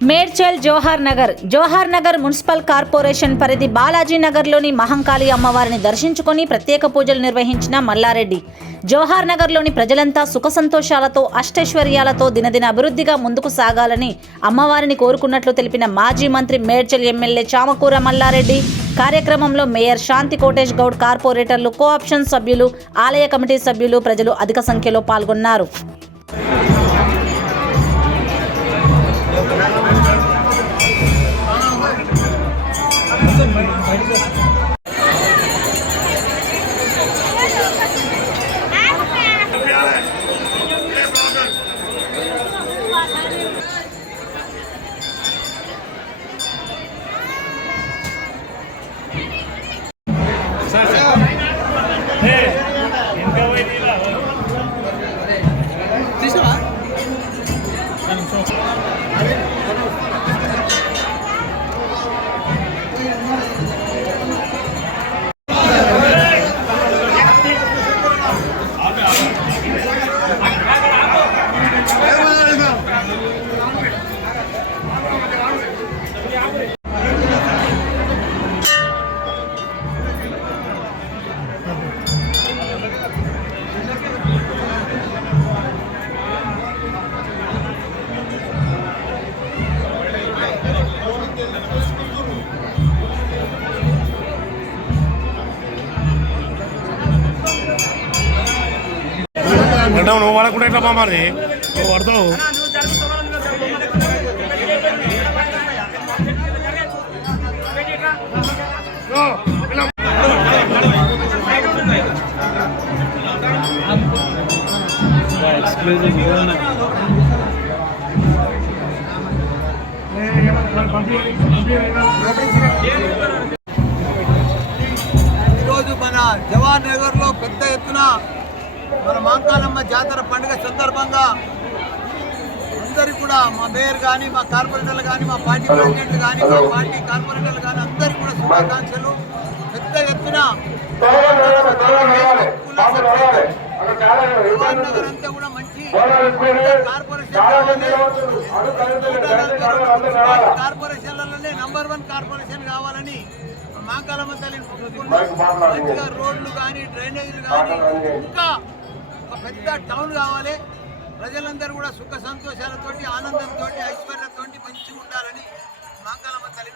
మేడ్చల్ జోహార్ Nagar municipal corporation పరిధి బాలాజీ నగర్లోని మహంకాళి అమ్మవారిని దర్శించుకొని ప్రత్యేక పూజలు నిర్వహించిన మల్లారెడ్డి. జోహార్ నగర్లోని ప్రజలంతా సుఖ సంతోషాలతో అష్టైశ్వర్యాలతో దినదిన అభివృద్ధిగా ముందుకు సాగాలని అమ్మవారిని కోరుకున్నట్లు తెలిపిన మాజీ మంత్రి మేడ్చల్ ఎమ్మెల్యే చామకూర మల్లారెడ్డి. కార్యక్రమంలో మేయర్ శాంతి కోటేష్ గౌడ్, కార్పొరేటర్లు, కోఆప్షన్ సభ్యులు, ఆలయ కమిటీ సభ్యులు, ప్రజలు అధిక సంఖ్యలో పాల్గొన్నారు. నువ్వు వాడకుండా ఎట్లా మామాది నువ్వు పడతావు. ఈరోజు మన జవహర్ నగర్లో పెద్ద ఎత్తున మన మహంకాళమ్మ జాతర పండుగ సందర్భంగా అందరికీ కూడా మా మేయర్ కానీ, మా కార్పొరేటర్లు కానీ, మా పార్టీ ప్రెసిడెంట్ కానీ, మా పార్టీ కార్పొరేటర్లు కానీ అందరికీ కూడా శుభాకాంక్షలు. పెద్ద ఎత్తున జవహర్ నగర్ అంతా కూడా మంచి కార్పొరేషన్లలోనే నంబర్ 1 కార్పొరేషన్ కావాలని మహంకాళమ్మ తల్లిని మంచిగా రోడ్లు కానీ, డ్రైనేజీలు కానీ, ఇంకా ఒక పెద్ద టౌన్ కావాలి. ప్రజలందరూ కూడా సుఖ సంతోషాలతోటి, ఆనందంతో, ఐశ్వర్యంతో మంచిగా ఉండాలని మహంకాళమ్మ తల్లిని